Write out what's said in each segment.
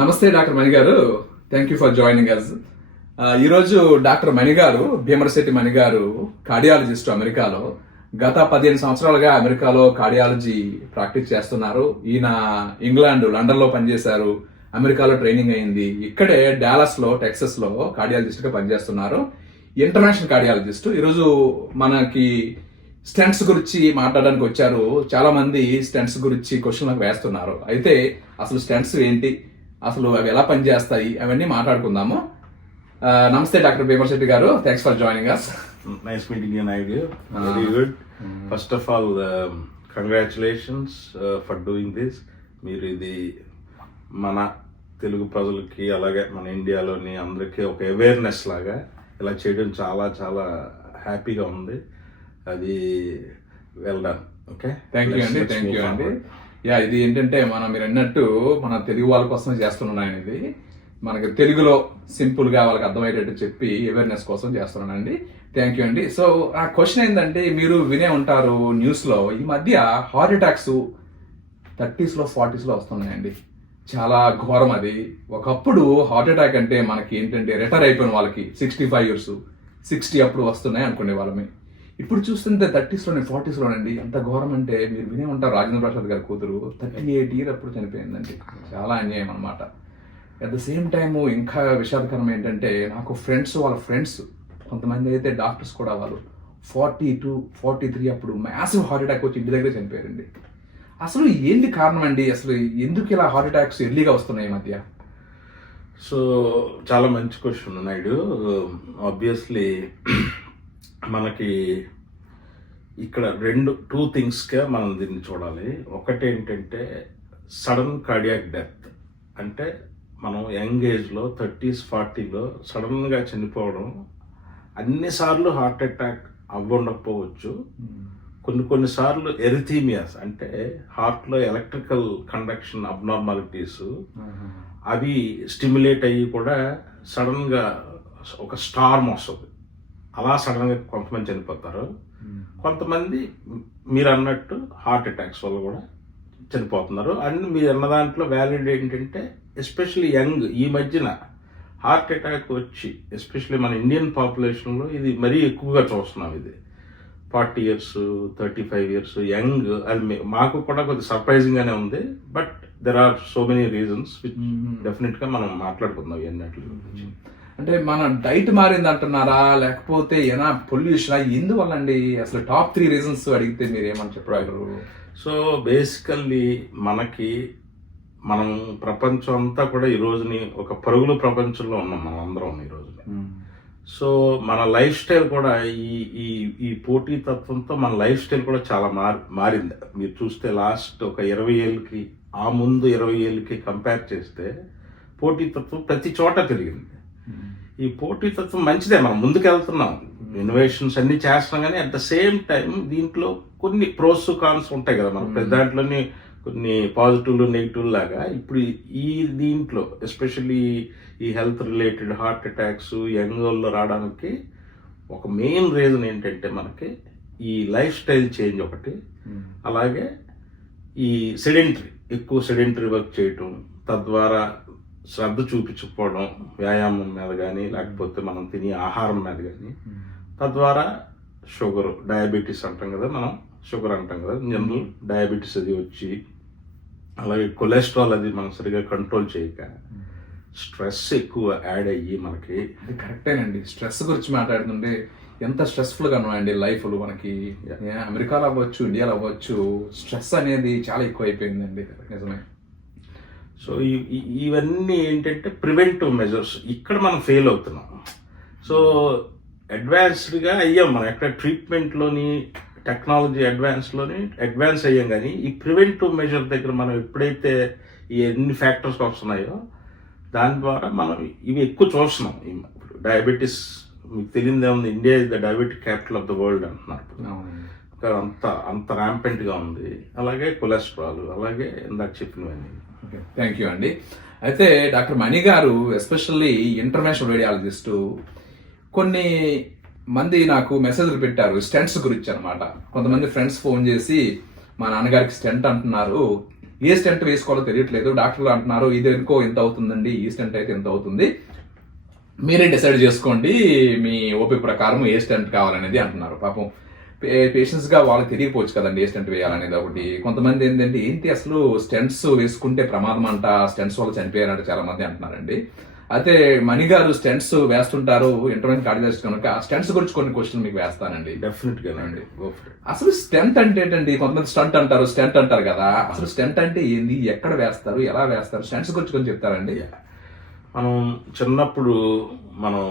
నమస్తే డాక్టర్ మణి గారు. Thank you for joining us. ఈరోజు డాక్టర్ మణి గారు, భీమరశెట్టి మణి గారు, కార్డియాలజిస్ట్ అమెరికాలో. గత 15 సంవత్సరాలుగా అమెరికాలో కార్డియాలజీ ప్రాక్టీస్ చేస్తున్నారు. ఈయన ఇంగ్లాండ్, లండన్ లో పనిచేశారు. అమెరికాలో ట్రైనింగ్ అయింది. ఇక్కడే డాలస్ లో, టెక్సస్ లో కార్డియాలజిస్ట్ గా పనిచేస్తున్నారు. International cardiologist. ఈరోజు మనకి స్టెంట్స్ గురించి మాట్లాడడానికి వచ్చారు. చాలా మంది స్టెంట్స్ గురించి క్వశ్చన్ వేస్తున్నారు. అయితే అసలు స్టెంట్స్ ఏంటి, అసలు అవి ఎలా పనిచేస్తాయి, అవన్నీ మాట్లాడుకుందాము. నమస్తే డాక్టర్ భీమరశెట్టి గారు. Thanks for joining us. Nice meeting you, Naidu. Very good. First of all, congratulations for doing this. మీరు ఇది మన తెలుగు ప్రజలకి అలాగే మన ఇండియాలోని అందరికీ ఒక అవేర్నెస్ లాగా ఇలా చేయడం చాలా చాలా హ్యాపీగా ఉంది. అది well done. Okay, thank you అండి. యా, ఇది ఏంటంటే మీరు అన్నట్టు మన తెలుగు వాళ్ళ కోసం చేస్తున్నాను. ఇది మనకి తెలుగులో సింపుల్ గా వాళ్ళకి అర్థమయ్యేటట్టు చెప్పి అవేర్నెస్ కోసం చేస్తున్నానండి. థ్యాంక్ యూ అండి. సో ఆ క్వశ్చన్ ఏంటంటే, మీరు వినే ఉంటారు న్యూస్ లో ఈ మధ్య హార్ట్ అటాక్స్ 30s లో 40s లో వస్తున్నాయండి. చాలా ఘోరం అది. ఒకప్పుడు హార్ట్ అటాక్ అంటే మనకి ఏంటంటే రిటైర్ అయిపోయిన వాళ్ళకి 65 years 60 అప్పుడు వస్తున్నాయి అనుకునే వాళ్ళమే. ఇప్పుడు చూస్తుంటే 30s లోనే 40s లోనండి. ఎంత ఘోరం అంటే, మీరు వినే ఉంటారు రాజేంద్ర ప్రసాద్ గారి కూతురు 38 years అప్పుడు చనిపోయిందండి. చాలా అన్యాయం అనమాట. అట్ ద సేమ్ టైము ఇంకా విషాదకరం ఏంటంటే, నాకు వాళ్ళ ఫ్రెండ్స్ కొంతమంది అయితే డాక్టర్స్ కూడా, వాళ్ళు 42 43 అప్పుడు మ్యాసివ్ హార్ట్ అటాక్ వచ్చి ఇంటి దగ్గర చనిపోయారండి. అసలు ఏంటి కారణం అండి? అసలు ఎందుకు ఇలా హార్ట్ అటాక్స్ ఎర్లీగా వస్తున్నాయి ఈ మధ్య? సో చాలా మంచి క్వశ్చన్ నాయుడు. ఆబ్వియస్లీ మనకి ఇక్కడ టూ థింగ్స్గా మనం దీన్ని చూడాలి. ఒకటి ఏంటంటే సడన్ కార్డియాక్ డెత్. అంటే మనం యంగ్ ఏజ్లో 30s 40లో సడన్గా చనిపోవడం. అన్నిసార్లు హార్ట్ అటాక్ అవ్వకపోవచ్చు. కొన్నిసార్లు ఎరిథీమియాస్ అంటే హార్ట్లో ఎలక్ట్రికల్ కండక్షన్ అబ్నార్మాలిటీస్ అవి స్టిమ్యులేట్ అయ్యి కూడా సడన్గా ఒక స్టార్మ్ వస్తుంది. అలా సడన్గా కొంతమంది చనిపోతారు. కొంతమంది మీరు అన్నట్టు హార్ట్ అటాక్స్ వల్ల కూడా చనిపోతున్నారు. అండ్ మీరు అన్న దాంట్లో వ్యాలిడ్ ఏంటంటే, ఎస్పెషల్లీ యంగ్ ఈ మధ్యన హార్ట్ అటాక్ వచ్చి, ఎస్పెషల్లీ మన ఇండియన్ పాపులేషన్లో ఇది మరీ ఎక్కువగా చూస్తున్నాం. ఇది 40 years 35 years యంగ్. అది మాకు కూడా కొద్దిగా సర్ప్రైజింగ్గానే ఉంది. But there are so many reasons which డెఫినెట్గా మనం మాట్లాడుకుందాం ఇవన్నట్లు గురించి. అంటే మన డైట్ మారింది అంటున్నారా, లేకపోతే ఏనా పొల్యూషన్, ఎందువల్ల అండి? అసలు టాప్ 3 రీజన్స్ అడిగితే మీరు ఏమని చెప్పగలరు? సో బేసికల్లీ మనం ప్రపంచం అంతా కూడా ఈ రోజుని ఒక పరుగుల ప్రపంచంలో ఉన్నాం మనం అందరం ఈ రోజుని. సో మన లైఫ్ స్టైల్ కూడా ఈ పోటీతత్వంతో మన లైఫ్ స్టైల్ కూడా చాలా మారింది. మీరు చూస్తే లాస్ట్ ఒక 20 ఏళ్ళకి, ఆ ముందు 20 ఏళ్ళకి కంపేర్ చేస్తే పోటీతత్వం ప్రతి చోట పెరిగింది. ఈ పోటీతత్వం మంచిదే, మనం ముందుకు వెళ్తున్నాం, ఇన్నోవేషన్స్ అన్ని చేస్తున్నాం. కానీ అట్ ద సేమ్ టైం దీంట్లో కొన్ని ప్రోస్ కాన్స్ ఉంటాయి కదా. మనం పెద్ద దాంట్లోని కొన్ని పాజిటివ్లు నెగిటివ్ లాగా. ఇప్పుడు దీంట్లో ఎస్పెషల్లీ ఈ health related heart attacks young వాళ్ళలో రావడానికి ఒక మెయిన్ రీజన్ ఏంటంటే, మనకి ఈ లైఫ్ స్టైల్ చేంజ్ ఒకటి. అలాగే ఈ ఎక్కువ సెడెంటరీ వర్క్ చేయటం, తద్వారా శ్రద్ధ చూపించకపోవడం వ్యాయామం మీద కానీ, లేకపోతే మనం తినే ఆహారం మీద కానీ, తద్వారా షుగర్, డయాబెటీస్ అంటాం కదా, మనం షుగర్ అంటాం కదా, జనరల్ డయాబెటీస్ అది వచ్చి, అలాగే కొలెస్ట్రాల్ అది మనం సరిగా కంట్రోల్ చేయక స్ట్రెస్ ఎక్కువ యాడ్ అయ్యి మనకి. అది కరెక్టేనండి. స్ట్రెస్ గురించి మాట్లాడుతుంటే ఎంత స్ట్రెస్ఫుల్గా ఉన్నాయండి లైఫ్లు మనకి. అమెరికాలో అవ్వచ్చు, ఇండియాలో అవ్వచ్చు, స్ట్రెస్ అనేది చాలా ఎక్కువ అయిపోయిందండి. నిజమే. సో ఇవన్నీ ఏంటంటే ప్రివెంటివ్ మెజర్స్. ఇక్కడ మనం ఫెయిల్ అవుతున్నాం. సో అడ్వాన్స్డ్గా అయ్యాం మనం, ఎక్కడ ట్రీట్మెంట్లోని టెక్నాలజీ అడ్వాన్స్ అయ్యాం. కానీ ఈ ప్రివెంటివ్ మెజర్ దగ్గర మనం ఎప్పుడైతే ఈ ఎన్ని ఫ్యాక్టర్స్ వస్తున్నాయో దాని ద్వారా మనం ఇవి ఎక్కువ చూస్తున్నాం. ఇప్పుడు డయాబెటీస్ మీకు తెలియదే ఉంది, India is the diabetic capital of the world అంటున్నారు. అంత ర్యాంపెంట్గా ఉంది. అలాగే కొలెస్ట్రాల్, అలాగే ఇందాక చెప్పినవన్నీ. థ్యాంక్ యూ అండి. అయితే డాక్టర్ మణి గారు ఎస్పెషల్లీ ఇంటర్నేషనల్ రేడియాలజిస్టు, కొన్ని మంది నాకు మెసేజ్లు పెట్టారు స్టెంట్స్ గురించి అనమాట. కొంతమంది ఫ్రెండ్స్ ఫోన్ చేసి, మా నాన్నగారికి స్టెంట్ అంటున్నారు, ఏ స్టెంట్ వేసుకోవాలో తెలియట్లేదు. డాక్టర్లు అంటున్నారు ఇది ఎందుకో ఎంత అవుతుందండి, ఈ స్టెంట్ అయితే ఎంత అవుతుంది, మీరే డిసైడ్ చేసుకోండి మీ ఓపిక ప్రకారం ఏ స్టెంట్ కావాలనేది అంటున్నారు. పాపం పేషెంట్స్ గా వాళ్ళకి తెలియకపోవచ్చు కదండి ఏ స్టెంట్ వేయాలనేది. ఒకటి కొంతమంది ఏంటంటే ఏంటి అసలు స్టెంట్స్ వేసుకుంటే ప్రమాదం అంట, స్టెంట్స్ వల్ల చనిపోయారంట చాలా మంది అంటున్నారండి. అయితే మణి గారు స్టెంట్స్ వేస్తుంటారు, ఇంటర్వ్యూ కార్డియాలజిస్ట్ కనుక స్టెంట్స్ గురించి కొన్ని క్వశ్చన్ మీకు వేస్తానండి. డెఫినెట్ గా అండి. అసలు స్టెంట్ అంటే ఏంటండి? కొంతమంది స్టంట్ అంటారు, స్టెంట్ అంటారు కదా. అసలు స్టెంట్ అంటే ఏంది, ఎక్కడ వేస్తారు, ఎలా వేస్తారు, స్టెంట్స్ గురించి కొంచెం చెప్తారండి. మనం చిన్నప్పుడు మనం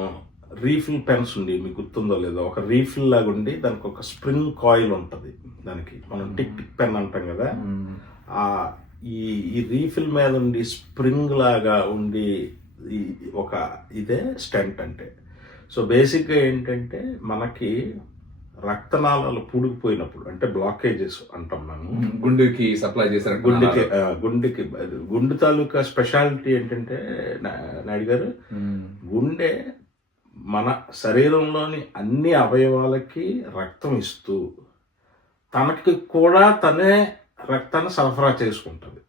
రీఫిల్ పెన్స్ ఉండి, మీకు గుర్తుందో లేదో, ఒక రీఫిల్ లాగా ఉండి దానికి ఒక స్ప్రింగ్ కాయిల్ ఉంటుంది. దానికి మనం టిక్ టిక్ పెన్ అంటాం కదా, ఆ ఈ రీఫిల్ మీద ఉండి స్ప్రింగ్ లాగా ఉండి ఒక ఇదే స్టెంట్ అంటే. సో బేసిక్గా ఏంటంటే మనకి రక్తనాళాలు పూడికిపోయినప్పుడు, అంటే బ్లాకేజెస్ అంటాం మేము, గుండెకి సప్లై చేశారు. గుండెకి గుండె తాలూకా స్పెషాలిటీ ఏంటంటే నాయుడు గారు, గుండె మన శరీరంలోని అన్ని అవయవాలకి రక్తం ఇస్తూ తనకి కూడా తనే రక్తాన్ని సరఫరా చేసుకుంటుంది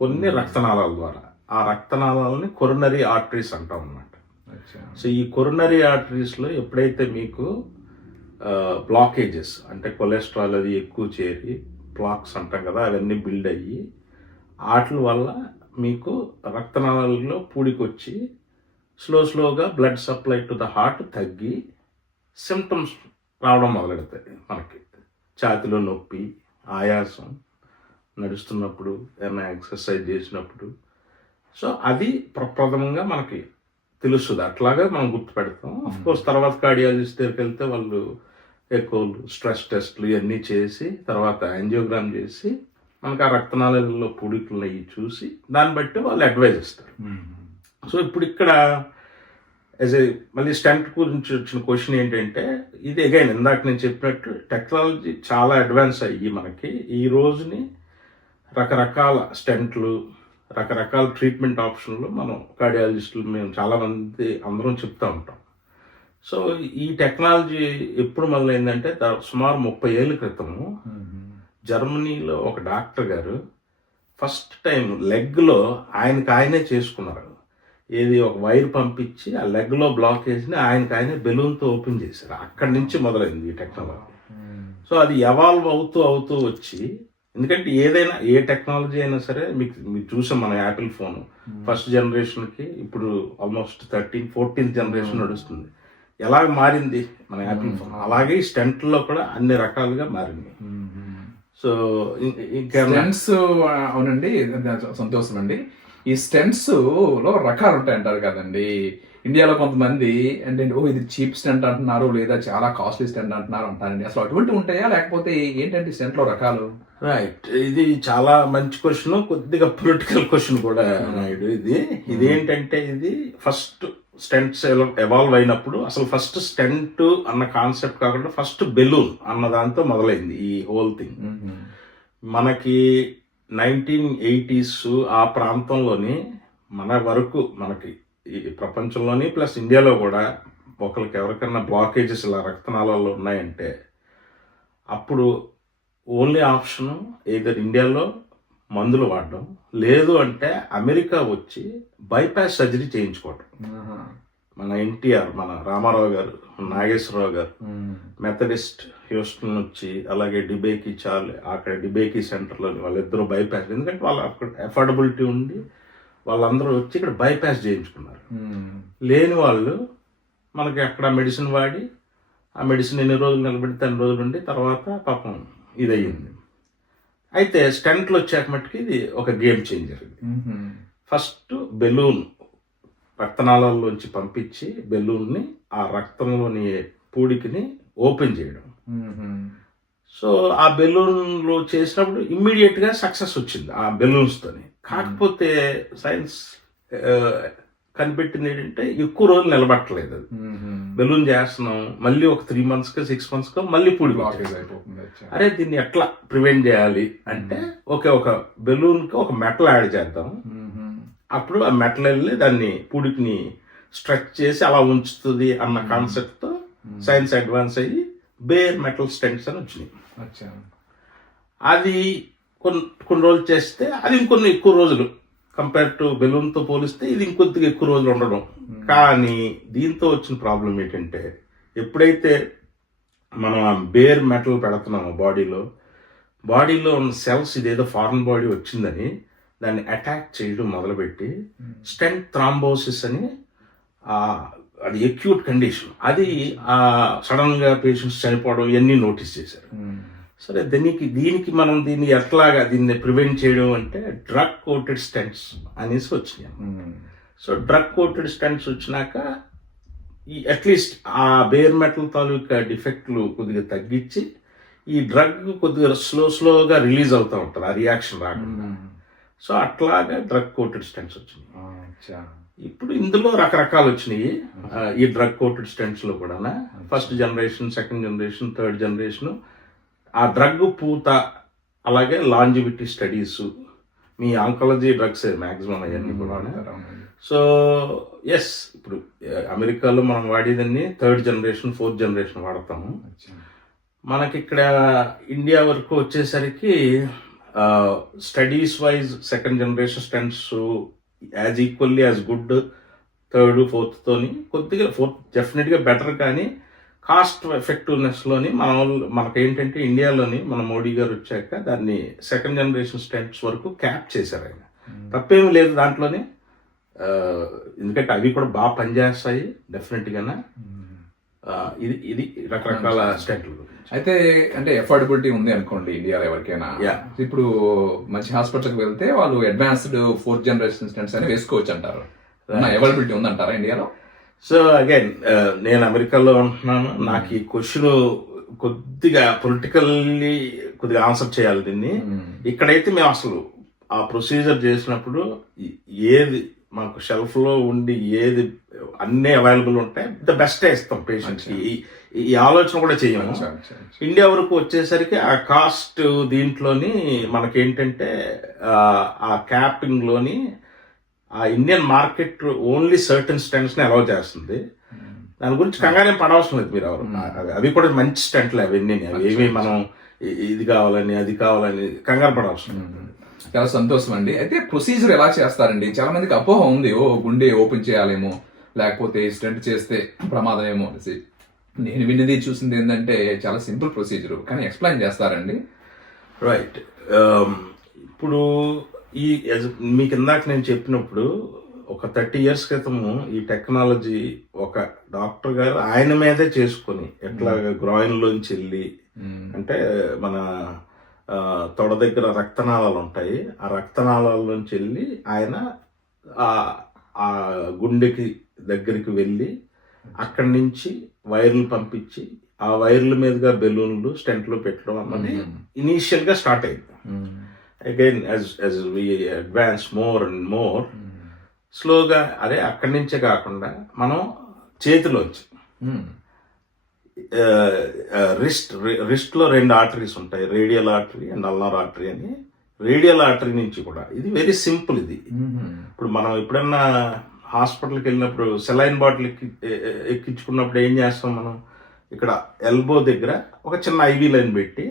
కొన్ని రక్తనాళాల ద్వారా. ఆ రక్తనాళాలని కొరనరీ ఆర్టరీస్ అంటాం అన్నమాట. సో ఈ కొరనరీ ఆర్టరీస్లో ఎప్పుడైతే మీకు బ్లాకేజెస్ అంటే కొలెస్ట్రాల్ అది ఎక్కువ చేరి ప్లాక్స్ అంటాం కదా, అవన్నీ బిల్డ్ అయ్యి వాటి వల్ల మీకు రక్తనాళాలలో పూడికొచ్చి స్లోగా blood supply to the heart తగ్గి సిమ్టమ్స్ రావడం మొదలెడతాయి. మనకి ఛాతిలో నొప్పి, ఆయాసం, నడుస్తున్నప్పుడు, ఏమైనా ఎక్సర్సైజ్ చేసినప్పుడు. సో అది ప్రప్రథమంగా మనకి తెలుస్తుంది. అట్లాగే మనం గుర్తుపెడతాం. కోర్స్ తర్వాత కార్డియాలజిస్ట్ దగ్గరికి వెళ్తే వాళ్ళు ఎకోలు, స్ట్రెస్ టెస్ట్లు ఇవన్నీ చేసి తర్వాత యాంజియోగ్రామ్ చేసి మనకు ఆ రక్తనాళాలలో పూడికలు అవి చూసి దాన్ని బట్టి వాళ్ళు అడ్వైజ్ ఇస్తారు. సో ఇప్పుడు ఇక్కడ మళ్ళీ స్టెంట్ గురించి వచ్చిన క్వశ్చన్ ఏంటంటే, ఇది అగైన్ ఇందాక నేను చెప్పినట్టు టెక్నాలజీ చాలా అడ్వాన్స్ అయ్యి మనకి ఈ రోజుని రకరకాల స్టెంట్లు, రకరకాల ట్రీట్మెంట్ ఆప్షన్లు మనం కార్డియాలజిస్టులు మేము చాలామంది అందరం చెప్తూ ఉంటాం. సో ఈ టెక్నాలజీ ఎప్పుడు మొదలైందంటే సుమారు 30 ఏళ్ళ క్రితము జర్మనీలో ఒక డాక్టర్ గారు ఫస్ట్ టైం లెగ్లో ఆయనే చేసుకున్నారు. ఏది ఒక వైర్ పంపించి ఆ లెగ్లో బ్లాకేజ్ని ఆయనే బెలూన్తో ఓపెన్ చేశారు. అక్కడి నుంచి మొదలైంది ఈ టెక్నాలజీ. సో అది ఎవాల్వ్ అవుతూ వచ్చి, ఎందుకంటే ఏదైనా ఏ టెక్నాలజీ అయినా సరే మీకు చూసాం మన యాపిల్ ఫోన్ ఫస్ట్ జనరేషన్కి ఇప్పుడు ఆల్మోస్ట్ 13th జనరేషన్ నడుస్తుంది. ఎలా మారింది మన యాపిల్ ఫోన్, అలాగే ఈ స్టెంట్లో కూడా అన్ని రకాలుగా మారింది. సో స్టెంట్స్ అవునండి, సంతోషం అండి. ఈ స్టెంట్స్ లో రకాలు ఉంటాయంటారు కదండి. ఇండియాలో కొంతమంది అంటే ఇది చీప్ స్టెంట్ అంటున్నారు, లేదా చాలా కాస్ట్లీ స్టెంట్ అంటారండి. అసలు అటువంటి ఉంటాయా, లేకపోతే ఏంటంటే స్టెంట్ లో రకాలు? రైట్, ఇది చాలా మంచి క్వశ్చన్, కొద్దిగా పొలిటికల్ క్వశ్చన్ కూడా నాయుడు. ఇది ఏంటంటే, ఇది ఫస్ట్ స్టెంట్స్ ఎవాల్వ్ అయినప్పుడు అసలు ఫస్ట్ స్టెంట్ అన్న కాన్సెప్ట్ కాకుండా ఫస్ట్ బెలూన్ అన్న దాంతో మొదలైంది ఈ హోల్ థింగ్. మనకి 1980s ఆ ప్రాంతంలోని మన వరకు మనకి ఈ ప్రపంచంలోని ప్లస్ ఇండియాలో కూడా ఒకరికి ఎవరికైనా బ్లాకేజెస్ ఇలా రక్తనాళాల్లో ఉన్నాయంటే అప్పుడు ఓన్లీ ఆప్షన్ ఏదైనా ఇండియాలో మందులు వాడడం, లేదు అంటే అమెరికా వచ్చి బైపాస్ సర్జరీ చేయించుకోవడం. మన ఎన్టీఆర్, మన రామారావు గారు, నాగేశ్వరరావు గారు మెథడిస్ట్ హ్యూస్టన్ వచ్చి, అలాగే డిబేకి అక్కడ డిబేకి సెంటర్లో వాళ్ళిద్దరూ బైపాస్, ఎందుకంటే వాళ్ళ అక్కడ అఫోర్డబిలిటీ ఉండి వాళ్ళందరూ వచ్చి ఇక్కడ బైపాస్ చేయించుకున్నారు. లేని వాళ్ళు మనకి అక్కడ మెడిసిన్ వాడి ఆ మెడిసిన్ ఎన్ని రోజులు నిలబెడితే అన్ని రోజులు ఉండి తర్వాత పాపం ఇది అయ్యింది. అయితే స్టెంట్లు వచ్చాక మట్టుకి ఇది ఒక గేమ్ చేంజర్. ఫస్ట్ బెలూన్ రక్తనాళాల్లోంచి పంపించి బెలూన్ని ఆ రక్తంలోని పూడికిని ఓపెన్ చేయడం. సో ఆ బెలూన్లో చేసినప్పుడు ఇమ్మీడియట్ గా సక్సెస్ వచ్చింది ఆ బెలూన్స్తోని. కాకపోతే సైన్స్ కనిపెట్టింది ఏంటంటే ఎక్కువ రోజులు నిలబట్టలేదు అది. బెలూన్ చేస్తున్నాం, మళ్ళీ ఒక 3 months 6 months మళ్ళీ పూడి అయిపోతుంది. అరే దీన్ని ఎట్లా ప్రివెంట్ చేయాలి అంటే ఒక బెలూన్ కి ఒక మెటల్ యాడ్ చేద్దాం. అప్పుడు ఆ మెటల్ వెళ్ళి దాన్ని పూడికిని స్ట్రెచ్ చేసి అలా ఉంచుతుంది అన్న కాన్సెప్ట్ తో సైన్స్ అడ్వాన్స్ అయ్యి బేర్ మెటల్ స్టెంట్స్ అని వచ్చినాయి. అది కొన్ని రోజులు చేస్తే అది ఇంకొన్ని ఎక్కువ రోజులు కంపేర్ టు బెలూన్తో పోలిస్తే ఇది ఇంకొద్దిగా ఎక్కువ రోజులు ఉండడం. కానీ దీంతో వచ్చిన ప్రాబ్లం ఏంటంటే ఎప్పుడైతే మనం బేర్ మెటల్ పెడుతున్నామో బాడీలో ఉన్న సెల్స్ ఇదేదో ఫారెన్ బాడీ వచ్చిందని దాన్ని అటాక్ చేయడం మొదలుపెట్టి స్టెంట్ థ్రాంబోసిస్ అని అది అక్యూట్ కండిషన్, అది సడన్గా పేషెంట్స్ చనిపోవడం ఇవన్నీ నోటీస్ చేశారు. సరే దీనికి మనం ఎట్లాగా దీన్ని ప్రివెంట్ చేయడం అంటే డ్రగ్ కోటెడ్ స్టెంట్స్ అనేసి వచ్చినాయి. సో డ్రగ్ కోటెడ్ స్టెంట్స్ వచ్చినాక అట్లీస్ట్ ఆ బేర్ మెటల్ తాలూకా డిఫెక్ట్లు కొద్దిగా తగ్గించి ఈ డ్రగ్ కొద్దిగా స్లోగా రిలీజ్ అవుతూ ఉంటుంది, ఆ రియాక్షన్ రాకుండా. సో అట్లాగా డ్రగ్ కోటెడ్ స్టెంట్స్ వచ్చినాయి. ఇప్పుడు ఇందులో రకరకాలు వచ్చినాయి ఈ డ్రగ్ కోటెడ్ స్టెంట్స్ లో కూడా. First generation, second generation, third generation. ఆ డ్రగ్ పూత, అలాగే లాంజివిటీ స్టడీస్, మీ ఆంకాలజీ డ్రగ్స్ మ్యాక్సిమం అవన్నీ కూడా. సో ఎస్, ఇప్పుడు అమెరికాలో మనం వాడేదాన్ని థర్డ్ జనరేషన్, ఫోర్త్ జనరేషన్ వాడతాము. మనకి ఇక్కడ ఇండియా వరకు వచ్చేసరికి studies wise second generation stents as equally as good third fourth తోని, కొద్దిగా ఫోర్త్ డెఫినెట్గా బెటర్. కానీ కాస్ట్ ఎఫెక్టివ్నెస్లోని మనకేంటంటే ఇండియాలోని మన మోడీ గారు వచ్చాక దాన్ని సెకండ్ జనరేషన్ స్టెంట్స్ వరకు క్యాప్ చేశారు ఆయన. తప్పేమీ లేదు దాంట్లోనే, ఎందుకంటే అవి కూడా బాగా పనిచేస్తాయి డెఫినెట్గా. ఇది రకరకాల స్టెంట్లు. అయితే అంటే ఎఫోర్డబిలిటీ ఉంది అనుకోండి ఇండియాలో ఎవరికైనా, ఇప్పుడు మంచి హాస్పిటల్కి వెళ్తే వాళ్ళు అడ్వాన్స్డ్ ఫోర్త్ జనరేషన్ స్టెంట్స్ అని వేసుకోవచ్చు అంటారు. అవైలబిలిటీ ఉందంటారా ఇండియాలో? సో అగైన్ నేను అమెరికాలో ఉంటున్నాను, నాకు ఈ క్వశ్చన్ కొద్దిగా పొలిటికల్లీ కొద్దిగా ఆన్సర్ చేయాలి దీన్ని. ఇక్కడైతే మేము అసలు ఆ ప్రొసీజర్ చేసినప్పుడు ఏది మాకు షెల్ఫ్ లో ఉండి ఏది అన్నీ అవైలబుల్ ఉంటాయి ద బెస్టే ఇస్తాం పేషెంట్స్ కి. ఈ ఆలోచన కూడా చేయము. ఇండియా వరకు వచ్చేసరికి ఆ కాస్ట్ దీంట్లోని మనకేంటంటే ఆ క్యాపింగ్ లోని ఆ Indian market only certain stents ని అలౌ చేస్తుంది. దాని గురించి కంగారేం పడవలసిన లేదు మీరు ఎవరు. అవి కూడా మంచి స్టెంట్లు అవన్నీ, అవి మనం ఇది కావాలని అది కావాలని కంగారు పడవలసిన లేదు. చాలా సంతోషం అండి. అయితే ప్రొసీజర్ ఎలా చేస్తారండి? చాలా మందికి అపోహ ఉంది, గుండె ఓపెన్ చేయాలేమో, లేకపోతే స్టెంట్ చేస్తే ప్రమాదం ఏమో అనేసి. నేను విన్నది చూసింది ఏంటంటే చాలా సింపుల్ ప్రొసీజర్, కానీ ఎక్స్ప్లెయిన్ చేస్తారండి? రైట్. ఇప్పుడు మీకు ఇందాక నేను చెప్పినప్పుడు ఒక 30 years క్రితము ఈ టెక్నాలజీ ఒక డాక్టర్ గారు ఆయన మీదే చేసుకొని ఎట్లాగా గ్రాయిన్లోంచి వెళ్ళి, అంటే మన తొడ దగ్గర రక్తనాళాలు ఉంటాయి, ఆ రక్తనాళాల్లోంచి వెళ్ళి ఆయన ఆ గుండెకి దగ్గరికి వెళ్ళి అక్కడి నుంచి వైర్లు పంపించి ఆ వైర్ల మీదుగా బెలూన్లు స్టెంట్లు పెట్టడం అన్నది ఇనీషియల్ గా స్టార్ట్ అయింది. Again as we advance more and more, స్లోగా అదే అక్కడి నుంచే కాకుండా మనం చేతిలోంచి రిస్ట్ లో 2 ఆర్టరీస్ ఉంటాయి, radial artery and ulnar artery అని. రేడియల్ ఆర్టరీ నుంచి కూడా ఇది వెరీ సింపుల్. ఇది ఇప్పుడు మనం ఎప్పుడన్నా హాస్పిటల్కి వెళ్ళినప్పుడు సెలైన్ బాటిల్ ఎక్కించుకున్నప్పుడు ఏం చేస్తాం, మనం ఇక్కడ ఎల్బో దగ్గర ఒక చిన్న ఐవీ లైన్ పెట్టి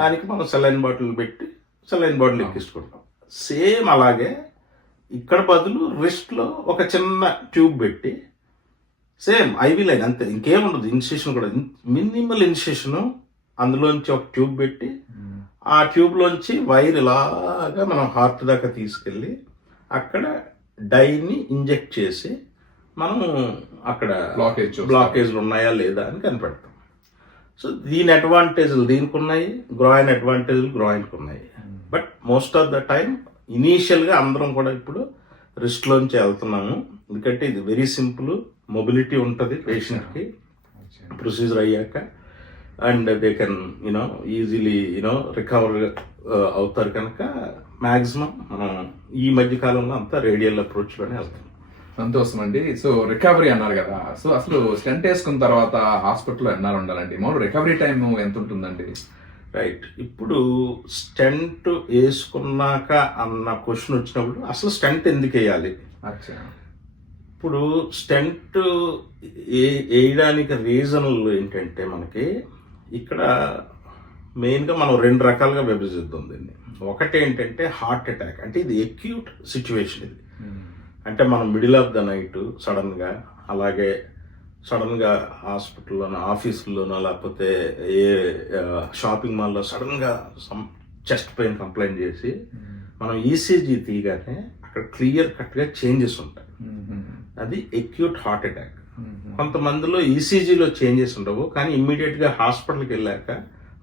దానికి మనం సెలైన్ బాటిల్ పెట్టి సెలైన్ బాటిల్ ఎక్కించుకుంటాం. సేమ్ అలాగే ఇక్కడ బదులు రిస్ట్ లో ఒక చిన్న ట్యూబ్ పెట్టి సేమ్ ఐవీ లైన్ అంతే, ఇంకేముండదు. ఇన్స్టిట్యూషన్ కూడా మినిమల్ ఇన్స్టిట్యూషన్, అందులోంచి ఒక ట్యూబ్ పెట్టి ఆ ట్యూబ్ లోంచి వైర్ ఇలాగా మనం హార్ట్ దాకా తీసుకెళ్ళి అక్కడ డైని ఇంజెక్ట్ చేసి మనం అక్కడ బ్లాకేజ్లు ఉన్నాయా లేదా అని కనిపెడతాం. సో దీని అడ్వాంటేజ్లు దీనికి ఉన్నాయి, గ్రాయిన్ అడ్వాంటేజ్లు గ్రాయిన్కి ఉన్నాయి. But most of the time ఇనీషియల్గా అందరం కూడా ఇప్పుడు రిస్ట్లోంచి వెళ్తున్నాము, ఎందుకంటే ఇది వెరీ సింపుల్, మొబిలిటీ ఉంటుంది పేషెంట్కి ప్రొసీజర్ అయ్యాక, and they can easily recover అవుతారు. కనుక మ్యాక్సిమం మనం ఈ మధ్య కాలంలో అంతా రేడియల్ అప్రోచ్లోనే వెళ్తాం. సంతోషం అండి. సో రికవరీ అన్నారు కదా, సో అసలు స్టెంట్ వేసుకున్న తర్వాత హాస్పిటల్లో ఎన్నాళ్ళు ఉండాలండి? మామూలు రికవరీ టైం ఎంత ఉంటుందండి? రైట్. ఇప్పుడు స్టెంట్ వేసుకున్నాక అన్న క్వశ్చన్ వచ్చినప్పుడు అసలు స్టెంట్ ఎందుకు వేయాలి? ఇప్పుడు స్టెంట్ వేయడానికి రీజన్లు ఏంటంటే మనకి ఇక్కడ మెయిన్గా మనం 2 రకాలుగా విభజిద్దాం దీన్ని. ఒకటి ఏంటంటే హార్ట్ అటాక్, అంటే ఇది అక్యూట్ సిచ్యువేషన్ ఇది. అంటే మనం మిడిల్ ఆఫ్ ద నైట్ సడన్గా, అలాగే సడన్గా హాస్పిటల్లోనో, ఆఫీసుల్లోనో, లేకపోతే ఏ షాపింగ్ మాల్లో సడన్గా చెస్ట్ పెయిన్ కంప్లైంట్ చేసి మనం ఈసీజీ తీయగానే అక్కడ క్లియర్ కట్గా చేంజెస్ ఉంటాయి. అది అక్యూట్ హార్ట్ అటాక్. కొంతమందిలో ఈసీజీలో చేంజెస్ ఉండవు, కానీ ఇమ్మీడియట్గా హాస్పిటల్కి వెళ్ళాక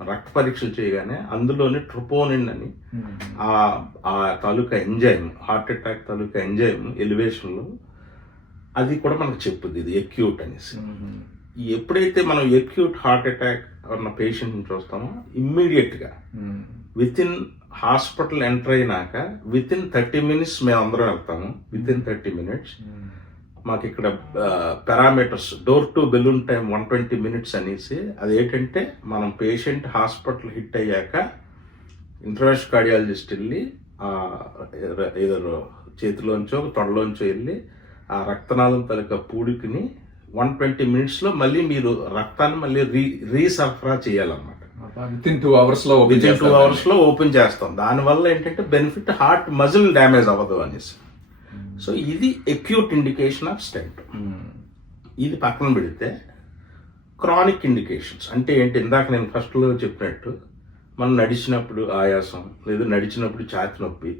రక్త పరీక్షలు చేయగానే అందులోని ట్రోపోనిన్ అని ఆ తాలూకా ఎంజైమ్, హార్ట్ అటాక్ తాలూకా ఎంజైమ్ ఎలివేషన్లో అది కూడా మనకు చెప్పుద్ది ఇది అక్యూట్ అనేసి. ఎప్పుడైతే మనం అక్యూట్ హార్ట్ అటాక్ ఉన్న పేషెంట్ని చూస్తామో ఇమ్మీడియట్గా విత్ ఇన్ హాస్పిటల్ ఎంటర్ అయినాక విత్ ఇన్ 30 minutes మేము అందరం వెళ్తాము. విత్ ఇన్ 30 minutes మాకు ఇక్కడ parameters door to balloon time 120 minutes అనేసి, అది ఏంటంటే మనం పేషెంట్ హాస్పిటల్ హిట్ అయ్యాక ఇంటర్వెన్షనల్ కార్డియాలజిస్ట్ వెళ్ళి ఏదో చేతిలోంచో తొడలోంచో వెళ్ళి ఆ రక్తనాళం తాలూకా పూడికిని 120 minutesలో మళ్ళీ మీరు రక్తాన్ని మళ్ళీ రీసరఫరా చేయాలన్నమాట. వితిన్ 2 hours లో ఓపెన్ చేస్తాం. దానివల్ల ఏంటంటే బెనిఫిట్ హార్ట్ మజిల్ డ్యామేజ్ అవ్వదు అనేసి. సో ఇది అక్యూట్ ఇండికేషన్ ఆఫ్ స్టెంట్. ఇది పక్కన పెడితే క్రానిక్ ఇండికేషన్స్ అంటే ఏంటి, ఇందాక నేను ఫస్ట్లో చెప్పినట్టు మనం నడిచినప్పుడు ఆయాసం, లేదు నడిచినప్పుడు ఛాతి నొప్పి,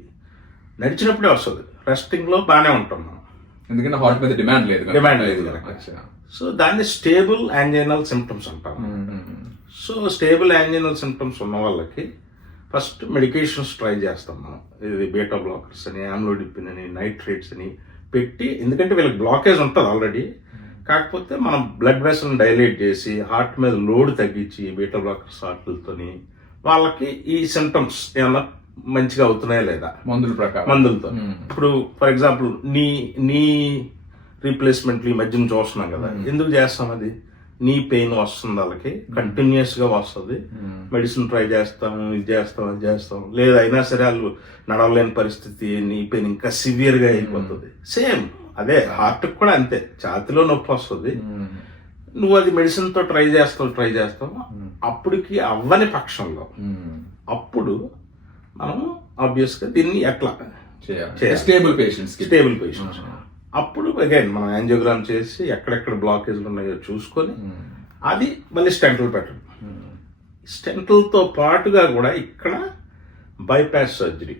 నడిచినప్పుడే వస్తుంది, రెస్టింగ్లో బాగానే ఉంటాం మనం, ఎందుకంటే హార్ట్ మీద డిమాండ్ లేదు కనుక. సో దాన్ని స్టేబుల్ యాంజైనల్ సిమ్టమ్స్ అంటాం. సో స్టేబుల్ యాంజైనల్ సిమ్టమ్స్ ఉన్న వాళ్ళకి ఫస్ట్ మెడికేషన్స్ ట్రై చేస్తాం మనం. ఇది బీటా బ్లాకర్స్ అని, ఆమ్లోడిపిన్ అని, నైట్రేట్స్ అని పెట్టి, ఎందుకంటే వీళ్ళకి బ్లాకేజ్ ఉంటుంది ఆల్రెడీ, కాకపోతే మనం బ్లడ్ వెసల్ని డైలేట్ చేసి హార్ట్ మీద లోడ్ తగ్గించి బీటా బ్లాకర్స్ హార్ట్లతోని వాళ్ళకి ఈ సిమ్టమ్స్ ఏమన్నా మంచిగా అవుతున్నాయా లేదా మందులతో. ఇప్పుడు ఫర్ ఎగ్జాంపుల్ నీ రీప్లేస్మెంట్లు ఈ మధ్యన చూస్తున్నాం కదా, ఎందుకు చేస్తాం అది? నీ పెయిన్ వస్తుంది వాళ్ళకి, కంటిన్యూస్ గా వస్తుంది, మెడిసిన్ ట్రై చేస్తాము, ఇది చేస్తాం, అది చేస్తాం, లేదు అయినా సరే వాళ్ళు నడవలేని పరిస్థితి, నీ పెయిన్ ఇంకా సివియర్ గా అయిపోతుంది. సేమ్ అదే హార్ట్ కూడా అంతే, ఛాతిలో నొప్పి వస్తుంది, నువ్వు అది మెడిసిన్ తో ట్రై చేస్తావు, అప్పటికి అవ్వని పక్షంలో అప్పుడు మనం ఆబ్వియస్ గా దీన్ని ఎట్లా స్టేబుల్ పేషెంట్స్ అప్పుడు అగైన్ మనం యాంజియోగ్రామ్ చేసి ఎక్కడెక్కడ బ్లాకేజ్లు ఉన్నాయో చూసుకొని అది మళ్ళీ స్టెంట్లు పెట్టడం. స్టెంట్లతో పాటుగా కూడా ఇక్కడ bypass surgery,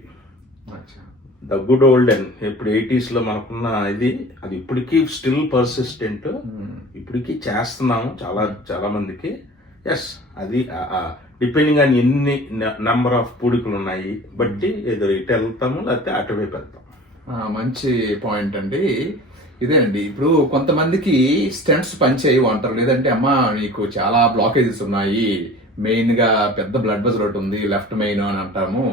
the good old and ఇప్పుడు 80s లో మనకున్న ఇది, అది ఇప్పటికీ స్టిల్ పర్సిస్టెంట్, ఇప్పటికీ చేస్తున్నాము చాలా మందికి. ఎస్, అది డిపెండింగ్ ఆన్ ఎన్ని నెంబర్ ఆఫ్ పూడికలు ఉన్నాయి బట్టి ఏదో ఇటు వెళ్తాము లేకపోతే అటువైపు వెళ్తాం. మంచి పాయింట్ అండి. ఇదే అండి, ఇప్పుడు కొంతమందికి స్టెంట్స్ పనిచేయవు అంటారు, లేదంటే అమ్మా నీకు చాలా బ్లాకేజెస్ ఉన్నాయి, మెయిన్ గా పెద్ద బ్లడ్ వెసల్ ఒకటి ఉంది లెఫ్ట్ మెయిన్ అని అంటాము,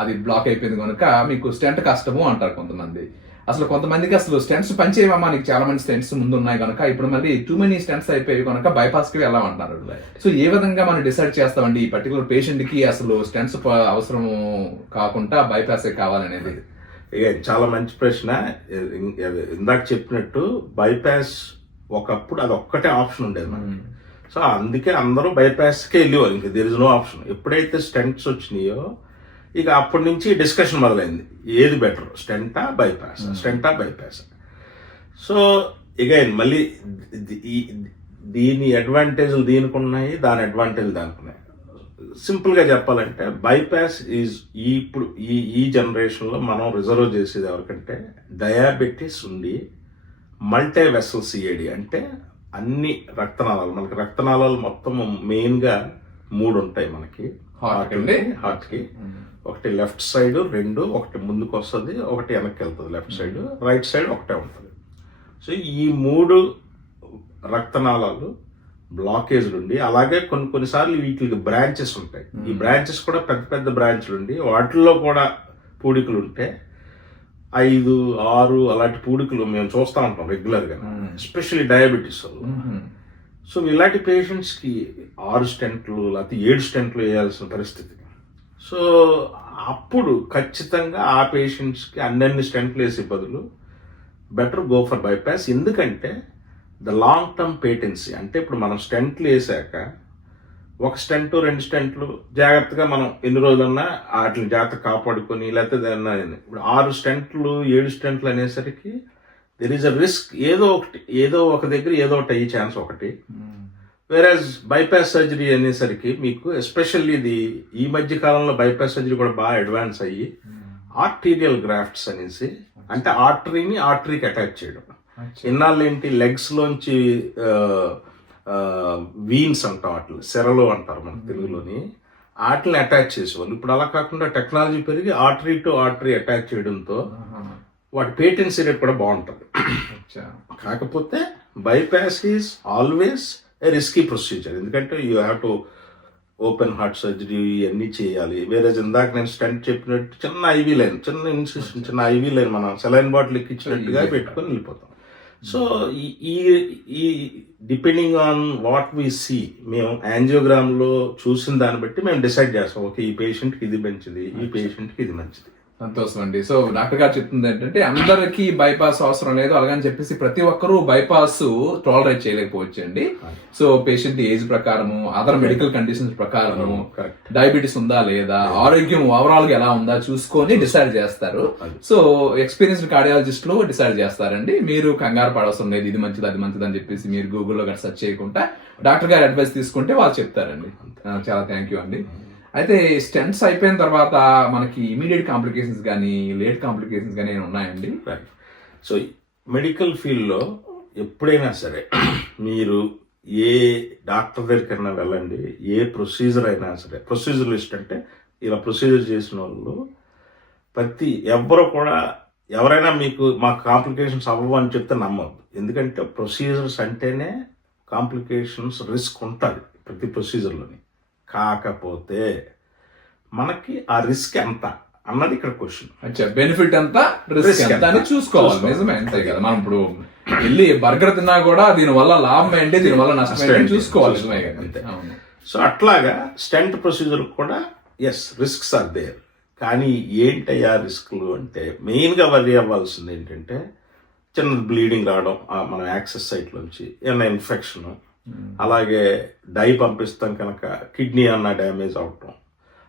అది బ్లాక్ అయిపోయింది కనుక మీకు స్టెంట్ కష్టము అంటారు కొంతమంది. అసలు కొంతమందికి అసలు స్టెంట్స్ పనిచేయమమ్మా, నీకు చాలా మంది స్టెంట్స్ ముందు ఉన్నాయి కనుక, ఇప్పుడు మళ్ళీ టూ మెనీ స్టెంట్స్ అయిపోయి కనుక బైపాస్ కి వెళ్ళామంటారు. సో ఏ విధంగా మనం డిసైడ్ చేస్తామండి ఈ పర్టికులర్ పేషెంట్ కి అసలు స్టెంట్స్ అవసరం కాకుండా బైపాస్ కావాలనేది? చాలా మంచి ప్రశ్న. ఇందాక చెప్పినట్టు బైపాస్ ఒకప్పుడు అది ఒక్కటే ఆప్షన్ ఉండేది మనకి. సో అందుకే అందరూ బైపాస్కే వెళ్ళేవారు, ఇంకా దేర్ ఇస్ నో ఆప్షన్. ఎప్పుడైతే స్టెంట్స్ వచ్చినాయో ఇక అప్పటి నుంచి డిస్కషన్ మొదలైంది, ఏది బెటర్, స్టెంటా బైపాస్. సో అగైన్ మళ్ళీ దీని అడ్వాంటేజ్లు దీనికి ఉన్నాయి, దాని అడ్వాంటేజ్ దానికి ఉన్నాయి. సింపుల్ గా చెప్పాలంటే బైపాస్ ఈజ్ ఇప్పుడు ఈ జనరేషన్ లో మనం రిజర్వ్ చేసేది ఎవరికంటే డయాబెటీస్ ఉండి మల్టీ వెసల్ సిఏడి, అంటే అన్ని రక్తనాళాలు, మనకి రక్తనాళాలు మొత్తం మెయిన్ గా 3 ఉంటాయి మనకి హార్ట్ కి. ఒకటి లెఫ్ట్ సైడ్ 2, ఒకటి ముందుకు వస్తుంది, ఒకటి వెనక్కి వెళ్తుంది లెఫ్ట్ సైడ్, రైట్ సైడ్ ఒకటే ఉంటుంది. సో ఈ 3 రక్తనాళాలు బ్లాకేజ్ ఉండి, అలాగే కొన్నిసార్లు వీటికి బ్రాంచెస్ ఉంటాయి, ఈ బ్రాంచెస్ కూడా పెద్ద బ్రాంచ్లు ఉండి వాటిల్లో కూడా పూడికలు ఉంటే 5, 6 అలాంటి పూడికలు మేము చూస్తూ ఉంటాం రెగ్యులర్ గా, ఎస్పెషల్లీ డయాబెటీస్. సో ఇలాంటి పేషెంట్స్ కి 6 స్టెంట్లు లేకపోతే 7 స్టెంట్లు వేయాల్సిన పరిస్థితి. సో అప్పుడు ఖచ్చితంగా ఆ పేషెంట్స్ కి అన్ని స్టెంట్లు వేసే బదులు బెటర్ గో ఫర్ బైపాస్. ఎందుకంటే ద లాంగ్ టర్మ్ పేటెన్సీ, అంటే ఇప్పుడు మనం స్టెంట్లు వేసాక ఒక స్టెంట్ 2 స్టెంట్లు జాగ్రత్తగా మనం ఎన్ని రోజులన్నా వాటిని జాగ్రత్త కాపాడుకొని, లేకపోతే ఇప్పుడు 6 స్టెంట్లు 7 స్టెంట్లు అనేసరికి దెర్ ఈస్ అ రిస్క్, ఏదో ఒక దగ్గర ఏదో ఒకటి అయ్యే ఛాన్స్ ఒకటి. వేరేజ్ బైపాస్ సర్జరీ అనేసరికి మీకు ఎస్పెషల్లీ ఇది ఈ మధ్య కాలంలో బైపాస్ సర్జరీ కూడా బాగా అడ్వాన్స్ అయ్యి ఆర్టీరియల్ గ్రాఫ్ట్స్ అనేసి, అంటే ఆర్టరీకి అటాచ్ చేయడం. ఇన్నాళ్ళు ఏంటి లెగ్స్ లోంచి వీన్స్ అంటాం, వాటిని సెరలో అంటారు మన తెలుగులోని, వాటిని అటాచ్ చేసేవాళ్ళు. ఇప్పుడు అలా కాకుండా టెక్నాలజీ పెరిగి ఆర్టరీ టు ఆర్టరీ అటాచ్ చేయడంతో వాటి పేటెన్సీ రేట్ కూడా బాగుంటుంది. కాకపోతే bypass is always a risky procedure, ఎందుకంటే you have to open heart surgery ఇవన్నీ చేయాలి. వేరే ఇందాక నేను స్టెంట్ చెప్పినట్టు చిన్న ఐవీ లైన్, చిన్న ఇన్సిషన్, చిన్న ఐవీ లైన్ మనం సెలైన్ బాటిల్ ఎక్కించినట్టుగా పెట్టుకొని వెళ్ళిపోతాం. సో ఈ depending on what we see, మేము యాంజియోగ్రామ్ లో చూసిన దాన్ని బట్టి మేము డిసైడ్ చేస్తాం, ఓకే ఈ పేషెంట్కి ఇది మంచిది, ఈ పేషెంట్కి ఇది మంచిది. సంతోషం అండి. సో డాక్టర్ గారు చెప్తుంది ఏంటంటే అందరికీ బైపాస్ అవసరం లేదు అలాగని చెప్పేసి ప్రతి ఒక్కరూ బైపాస్ టాలరేట్ చేయలేకపోవచ్చు అండి. సో పేషెంట్ ఏజ్ ప్రకారము, అదర్ మెడికల్ కండిషన్స్ ప్రకారము, డయాబెటీస్ ఉందా లేదా, ఆరోగ్యం ఓవరాల్ గా ఎలా ఉందా చూసుకొని డిసైడ్ చేస్తారు. సో ఎక్స్పీరియన్స్డ్ కార్డియాలజిస్టులు డిసైడ్ చేస్తారండి. మీరు కంగారు పడవసరం లేదు, ఇది మంచిది అది మంచిది అని చెప్పేసి మీరు గూగుల్లో గట్రా సెర్చ్ చేయకుండా డాక్టర్ గారు అడ్వైస్ తీసుకుంటే వాళ్ళు చెప్తారండి. చాలా థ్యాంక్ యూ అండి. అయితే స్టెంట్స్ అయిపోయిన తర్వాత మనకి ఇమీడియట్ కాంప్లికేషన్స్ కానీ లేట్ కాంప్లికేషన్స్ కానీ ఉన్నాయండి? సో మెడికల్ ఫీల్డ్లో ఎప్పుడైనా సరే మీరు ఏ డాక్టర్ దగ్గరికైనా వెళ్ళండి, ఏ ప్రొసీజర్ అయినా సరే, ప్రొసీజరలిస్ట్ అంటే ఇలా ప్రొసీజర్ చేసిన వాళ్ళు ఎవ్వరు కూడా ఎవరైనా మాకు కాంప్లికేషన్స్ అవ్వవు అని చెప్తే నమ్మద్దు. ఎందుకంటే ప్రొసీజర్స్ అంటేనే కాంప్లికేషన్స్ రిస్క్ ఉంటుంది ప్రతి ప్రొసీజర్లోని. కాకపోతే మనకి ఆ రిస్క్ ఎంత అన్నది ఇక్కడ క్వశ్చన్. బెనిఫిట్ ఎంత రిస్క్ ఎంత అని చూసుకోవాలి. నిజమే, అంతే కదా. మనం ఇప్పుడు వెళ్ళి బర్గర్ తిన్నా కూడా దీనివల్ల లాభం ఏంటి, దీనివల్ల నష్టం ఏంటి చూసుకోవాలి. అంతే. సో అట్లాగా స్టెంట్ ప్రొసీజర్ కూడా ఎస్ రిస్క్స్ ఆర్ దేర్. కానీ ఏంటయ్యా రిస్క్లు అంటే మెయిన్గా వరి అవ్వాల్సింది ఏంటంటే చిన్న బ్లీడింగ్ రావడం మన యాక్సెస్ సైట్ నుంచి, ఏమన్నా ఇన్ఫెక్షన్, అలాగే డై పంపిస్తాం కనుక కిడ్నీ అన్న డ్యామేజ్ అవటం,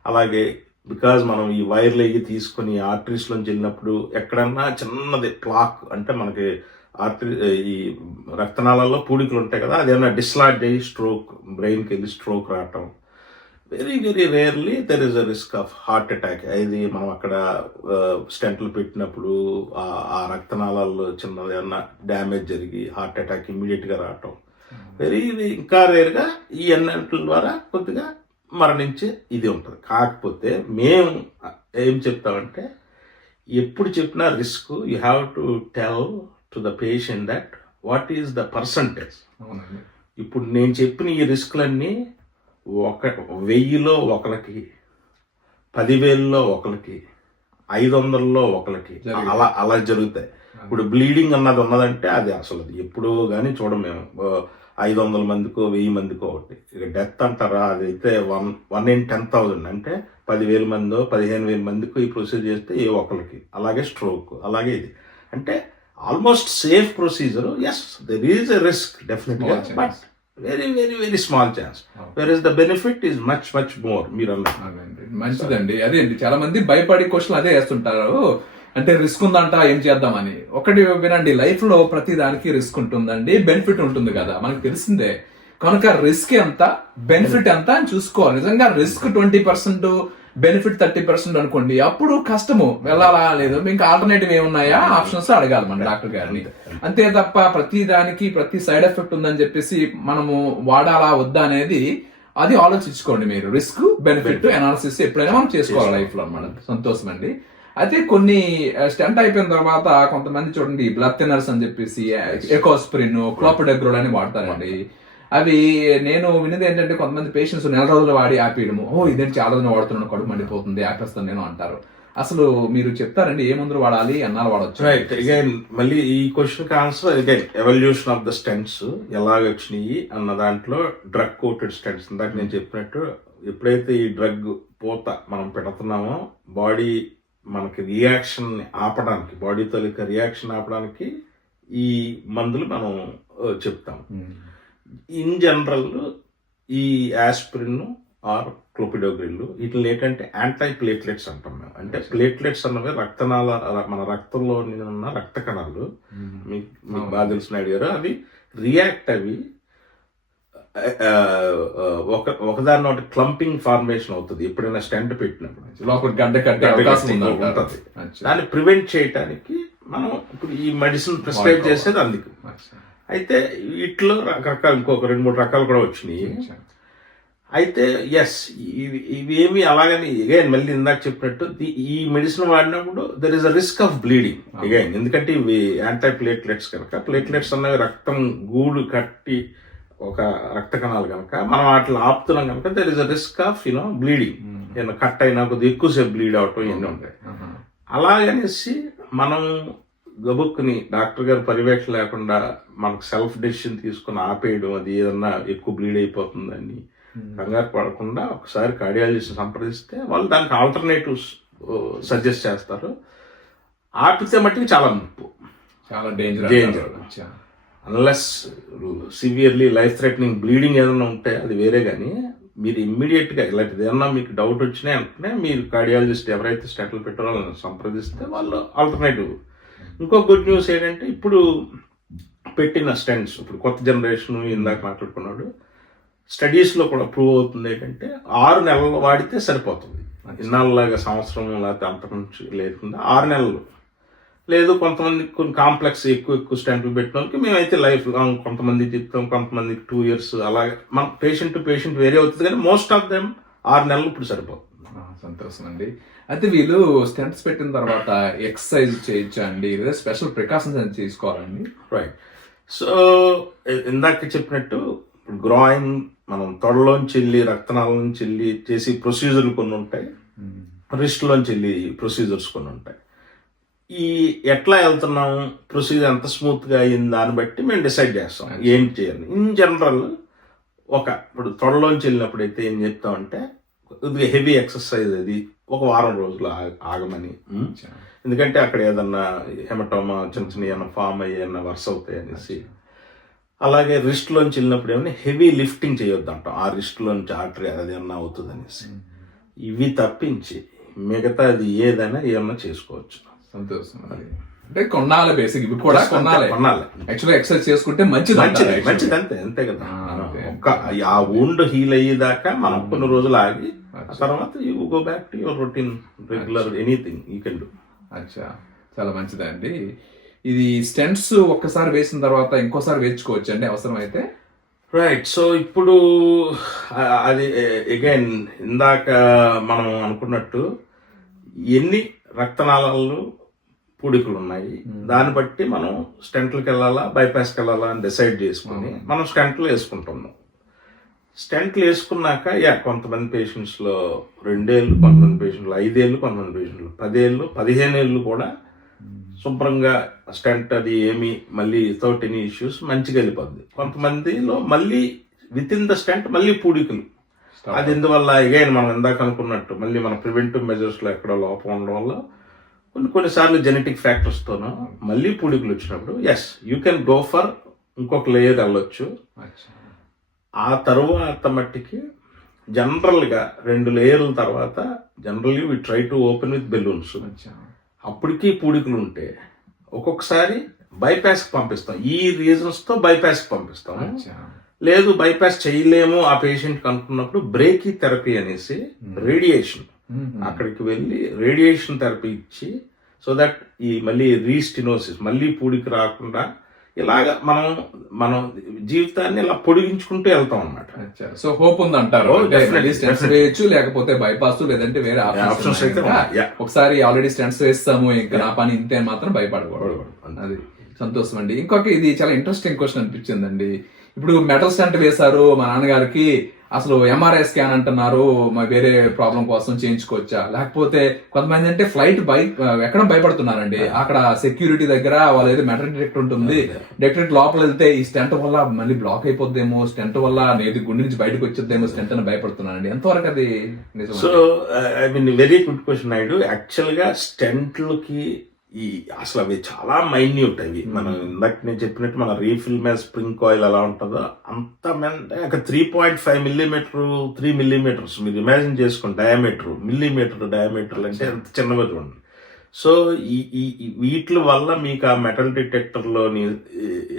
అలాగే బికాజ్ మనం ఈ వైర్లు ఎగి తీసుకొని ఆర్టరీస్లోంచి వెళ్ళినప్పుడు ఎక్కడన్నా చిన్నది ప్లాక్ అంటే మనకి ఈ రక్తనాళాల్లో పూడికలు ఉంటాయి కదా, అదేమన్నా డిస్లాడ్జ్ అయ్యి స్ట్రోక్, బ్రెయిన్కి వెళ్ళి స్ట్రోక్ రావటం. Very very rarely there is a risk of heart attack. ఇది మనం అక్కడ స్టెంట్లు పెట్టినప్పుడు ఆ రక్తనాళాల్లో చిన్నది ఏమన్నా డ్యామేజ్ జరిగి హార్ట్ అటాక్ ఇమ్మీడియట్గా రావటం. వెరీ ఇంకా రేర్గా ఈ ఎన్నెంట్ల ద్వారా కొద్దిగా మరణించే ఇది ఉంటుంది. కాకపోతే మేము ఏం చెప్తామంటే ఎప్పుడు చెప్పినా risk you have to tell to the patient that what is the percentage. ఇప్పుడు నేను చెప్పిన ఈ రిస్క్లన్నీ 1000లో ఒకరికి, 10,000లో ఒకరికి, 500లో ఒకరికి అలా జరుగుతాయి. ఇప్పుడు బ్లీడింగ్ అన్నది ఉన్నదంటే అది అసలు ఎప్పుడో కానీ చూడం మేము. 500 మందికో 1000 మందికో ఒకటి. ఇక డెత్ అంటారా, అదైతే 1 in 10,000 అంటే 10,000 మందో 15,000 మందికో ఈ ప్రొసీజర్ చేస్తే ఏ ఒకరికి. అలాగే స్ట్రోక్, అలాగే ఇది అంటే almost safe procedure. Yes there is a risk డెఫినెట్గా, but very very very small chance. Where is the benefit is much much more. మీరు అన్నారు మంచిదండి. అదే అండి, చాలా మంది భయపడి క్వశ్చన్ అదే వేస్తుంటారు, అంటే రిస్క్ ఉందంట ఏం చేద్దామని. ఒకటి వినండి, లైఫ్ లో ప్రతి దానికి రిస్క్ ఉంటుందండి, బెనిఫిట్ ఉంటుంది కదా, మనకు తెలిసిందే. కనుక రిస్క్ ఎంత, బెనిఫిట్ ఎంత అని చూసుకోవాలి. నిజంగా రిస్క్ 20%, బెనిఫిట్ 30% అనుకోండి, అప్పుడు కష్టము వెళ్ళాలా లేదు, ఇంకా ఆల్టర్నేటివ్ ఏమున్నాయా ఆప్షన్స్ అడగాలి మన డాక్టర్ గారిని. అంతే తప్ప ప్రతి దానికి ప్రతి సైడ్ ఎఫెక్ట్ ఉందని చెప్పేసి మనము వాడాలా వద్దా అనేది అది ఆలోచించుకోండి మీరు. రిస్క్ బెనిఫిట్ అనాలిసిస్ ఎప్పుడైనా మనం చేసుకోవాలి లైఫ్ లో అన్నమాట. సంతోషం అండి. అయితే కొన్ని స్టెంట్ అయిపోయిన తర్వాత కొంతమంది చూడండి బ్లడ్ థిన్నర్స్ అని చెప్పేసి ఎకోస్ప్రిన్, క్లోపిడగ్రోల్ అని వాడతారండి. అవి నేను విన్నది ఏంటంటే కొంతమంది పేషెంట్స్ 4 రోజులు వాడి ఆపేయడము, ఇదేంటి చాలా రోజులు వాడుతున్నాను, కడుపు మండిపోతుంది, ఆపేస్తాను నేను అంటారు. అసలు మీరు చెప్తారండి ఏ మందులు వాడాలి, అన్నాలు వాడచ్చు? రైట్. అగైన్ మళ్ళీ ఈ క్వశ్చన్ కి answer again evolution of the stents ఎలాగ వచ్చినాయి అన్న దాంట్లో డ్రగ్ కోటెడ్ స్టెంట్స్. ఇందాక నేను చెప్పినట్టు ఎప్పుడైతే ఈ డ్రగ్ పూత మనం పెడుతున్నామో బాడీ మనకి రియాక్షన్ ఆపడానికి, బాడీ తాలూకా రియాక్షన్ ఆపడానికి ఈ మందులు మనం చెప్తాం. ఇన్ జనరల్ ఈ యాస్పిరిన్ ఆర్ క్లోపిడోగ్రిల్ వీటిని ఏంటంటే యాంటీ ప్లేట్లెట్స్ అంటాం మేము. అంటే ప్లేట్లెట్స్ అన్నవి మన రక్తంలో ఉన్న రక్త కణాలు మీకు బాగా తెలిసిన ఐడియా, అవి రియాక్ట్ అవి ఒకదాని ఒకటి క్లంపింగ్ ఫార్మేషన్ అవుతుంది ఎప్పుడైనా స్టెంట్ పెట్టినప్పుడు, లోపల గడ్డ కట్టే అవకాశం ఉంటుంది. దాన్ని ప్రివెంట్ చేయడానికి మనం ఇప్పుడు ఈ మెడిసిన్ ప్రిస్క్రైబ్ చేసేది అందుకు. అయితే వీటిలో రకరకాలు ఇంకొక 2-3 రకాలు కూడా వచ్చినాయి. అయితే ఎస్ ఇవి ఏమి అలాగని అగైన్ మళ్ళీ ఇందాక చెప్పినట్టు ఈ మెడిసిన్ వాడినప్పుడు there is a risk of bleeding again, ఎందుకంటే ఇవి యాంటీ ప్లేట్లెట్స్ కనుక. ప్లేట్లెట్స్ అన్నవి రక్తం గూడు కట్టి ఒక రక్త కణాలు కనుక మనం వాటిని ఆపుతున్నాం కనుక there is a risk of bleeding. ఏదైనా కట్ అయినా కొద్దిగా ఎక్కువసేపు బ్లీడ్ అవటం ఇవన్నీ ఉంటాయి. అలాగనేసి మనం గబుక్కుని డాక్టర్ గారి పర్యవేక్షణ లేకుండా మనకు సెల్ఫ్ డెసిషన్ తీసుకుని ఆపేయడం, అది ఏదన్నా ఎక్కువ బ్లీడ్ అయిపోతుందని కంగారు పడకుండా ఒకసారి కార్డియాలజిస్ట్ సంప్రదిస్తే వాళ్ళు దానికి ఆల్టర్నేటివ్స్ సజెస్ట్ చేస్తారు. ఆపితే మట్టికి చాలా ముప్పు, చాలా danger. Unless severely life threatening bleeding ఏదైనా ఉంటే అది వేరే, కానీ మీరు ఇమ్మీడియట్గా ఇలాంటిది ఏమన్నా మీకు డౌట్ వచ్చినాయి అంటే మీరు కార్డియాలజిస్ట్ ఎవరైతే స్టెంట్లు పెట్టారో వాళ్ళని సంప్రదిస్తే వాళ్ళు ఆల్టర్నేటివ్. ఇంకో గుడ్ న్యూస్ ఏంటంటే ఇప్పుడు పెట్టిన స్టెంట్స్, ఇప్పుడు కొత్త జనరేషన్ ఇందాక మాట్లాడుకున్నాడు, స్టడీస్లో కూడా ప్రూవ్ అవుతుంది ఏంటంటే 6 నెలలు వాడితే సరిపోతుంది. ఇన్నాళ్ళలాగా సంవత్సరం లేకపోతే అంతకుమించి లేకుండా 6 నెలలు. లేదు కొంతమంది కొన్ని కాంప్లెక్స్ ఎక్కువ స్టెంట్లు పెట్టిన వాళ్ళకి మేమైతే లైఫ్ లాంగ్, కొంతమంది చెప్తాం, కొంతమందికి 2 years అలాగే మన పేషెంట్ టు పేషెంట్ వేరే అవుతుంది, కానీ మోస్ట్ ఆఫ్ దెమ్ 6 నెలలు ఇప్పుడు సరిపోతుంది. సంతోషం అండి. అయితే వీళ్ళు స్టెంట్స్ పెట్టిన తర్వాత ఎక్సర్సైజ్ చేయొచ్చా అండి, లేదా స్పెషల్ ప్రికాషన్స్ అని తీసుకోవాలండి? రైట్. సో ఇందాక చెప్పినట్టు గ్రాయిన్ మనం తొడలోంచి వెళ్ళి రక్తనాళ నుంచి వెళ్ళి చేసి ప్రొసీజర్లు కొన్ని ఉంటాయి, రిస్ట్లోంచి వెళ్ళి ప్రొసీజర్స్ కొన్ని ఉంటాయి. ఈ ఎట్లా వెళ్తున్నాం, ప్రొసీజర్ ఎంత స్మూత్గా అయ్యింది దాన్ని బట్టి మేము డిసైడ్ చేస్తాం ఏం చేయాలి. ఇన్ జనరల్ ఇప్పుడు తొడలోంచి వెళ్ళినప్పుడు అయితే ఏం చెప్తామంటే కొద్దిగా హెవీ ఎక్సర్సైజ్ అది ఒక వారం రోజులు ఆగమని, ఎందుకంటే అక్కడ ఏదన్నా హెమటోమా చిన్న చిన్న ఏమన్నా ఫామ్ అయ్యి ఏమన్నా వర్స్ అవుతాయి అనేసి. అలాగే రిస్ట్లోంచి వెళ్ళినప్పుడు ఏమన్నా హెవీ లిఫ్టింగ్ చేయొద్దు అంటాం, ఆ రిస్ట్లోంచి ఆర్టరీ అది ఏమన్నా అవుతుంది అనేసి. ఇవి తప్పించి మిగతా అది ఏదైనా ఏమన్నా చేసుకోవచ్చు. సంతోషం. అంటే కొన్నాళ్ళ బేసిక్ ఇవి కూడా కొన్నాళ్ళే. యాక్చువల్గా ఎక్సర్సైజ్ చేసుకుంటే మంచిది అంతే కదా. ఆ వూండ్ హీల్ అయ్యేదాకా మనం కొన్ని రోజులు ఆగి తర్వాత you go back to your routine regular anything you can do. అచ్చా, చాలా మంచిదండి. ఇది స్టెంట్స్ ఒక్కసారి వేసిన తర్వాత ఇంకోసారి వేయించుకోవచ్చు అండి అవసరం అయితే? రైట్. సో ఇప్పుడు అది అగైన్ ఇందాక మనం అనుకున్నట్టు ఎన్ని రక్తనాళాలు పూడికలు ఉన్నాయి దాన్ని బట్టి మనం స్టెంట్లకు వెళ్ళాలా బైపాస్కి వెళ్ళాలా అని డిసైడ్ చేసుకుని మనం స్టెంట్లు వేసుకుంటున్నాం. స్టెంట్లు వేసుకున్నాక కొంతమంది పేషెంట్స్లో 2 ఏళ్ళు, కొంతమంది పేషెంట్లు 5 ఏళ్ళు, కొంతమంది పేషెంట్లు 10 ఏళ్ళు, 15 ఏళ్ళు కూడా శుభ్రంగా స్టెంట్ అది ఏమి మళ్ళీ వితౌట్ ఎనీ ఇష్యూస్ మంచిగా వెళ్ళిపోద్ది. కొంతమందిలో మళ్ళీ విత్ ఇన్ ద స్టెంట్ మళ్ళీ పూడికలు. అది ఎందువల్ల అగైన్ మనం ఇందాక అనుకున్నట్టు మళ్ళీ మన ప్రివెంటివ్ మెజర్స్లో ఎక్కడో లోపం ఉండడం వల్ల కొన్నిసార్లు జెనెటిక్ ఫ్యాక్టర్స్తోనూ మళ్ళీ పూడికలు వచ్చినప్పుడు యూ కెన్ గో ఫర్ ఇంకొక లేయర్ వెళ్ళొచ్చు. ఆ తరువాత మట్టికి జనరల్గా 2 లేయర్ల తర్వాత generally we try to open with balloons. అప్పటికీ పూడికలు ఉంటే ఒక్కొక్కసారి బైపాస్కి పంపిస్తాం, ఈ రీజన్స్తో బైపాస్కి పంపిస్తాం. లేదు బైపాస్ చేయలేము ఆ పేషెంట్కి అనుకున్నప్పుడు బ్రేకీ థెరపీ అనేసి రేడియేషన్, అక్కడికి వెళ్ళి రేడియేషన్ థెరపీ ఇచ్చి సో దట్ ఈ మళ్ళీ రీస్టినోసిస్ మళ్ళీ పూడికి రాకుండా ఇలాగా మనం జీవితాన్ని ఇలా పొడిగించుకుంటూ వెళ్తాం అన్నమాట. సో హోప్ ఉంది అంటారు, వేయచ్చు లేకపోతే బైపాస్ లేదంటే వేరే ఆప్షన్స్ అయితే ఒకసారి ఆల్రెడీ స్టెంట్స్ వేస్తాము ఇంకా నా పని ఇంతే మాత్రం భయపడకూడదు. అది సంతోషం అండి. ఇంకొక ఇది చాలా ఇంట్రెస్టింగ్ క్వశ్చన్ అనిపించిందండి. ఇప్పుడు మెటల్ స్టంట్ వేశారు మా నాన్నగారికి, అసలు ఎంఆర్ఐ స్కాన్ అంటున్నారు, వేరే ప్రాబ్లం కోసం చేయించుకోవచ్చా? లేకపోతే కొంతమంది అంటే ఫ్లైట్ ఎక్కడం భయపడుతున్నారండి, అక్కడ సెక్యూరిటీ దగ్గర వాళ్ళు ఏదో మెటల్ డిటెక్టర్ ఉంటుంది, డిటెక్టర్ లోపల వెళ్తే ఈ స్టెంట్ వల్ల మళ్ళీ బ్లాక్ అయిపోద్దేమో, స్టెంట్ వల్ల నేది గుండె నుంచి బయటకు వచ్చేద్దేమో స్టెంట్ అని భయపడుతున్నారండి. ఎంతవరకు అది నిజం? So I mean very good question Naidu. Actual గా స్టెంట్లకి ఈ అసలు అవి చాలా మైన్యూట్ అవి. మనం ఇందాక నేను చెప్పినట్టు మన రీఫిల్ మీద స్ప్రింగ్ కాయిల్ ఎలా ఉంటుందో అంత ఒక 3.5 మిల్లీమీటర్ 3 మిల్లీమీటర్స్ మీరు ఇమాజిన్ చేసుకోండి. మిల్లీమీటర్ డయామీటర్ అంటే ఎంత చిన్నగా చూడండి. సో ఈ వీటి వల్ల మీకు ఆ మెటల్ డిటెక్టర్లోని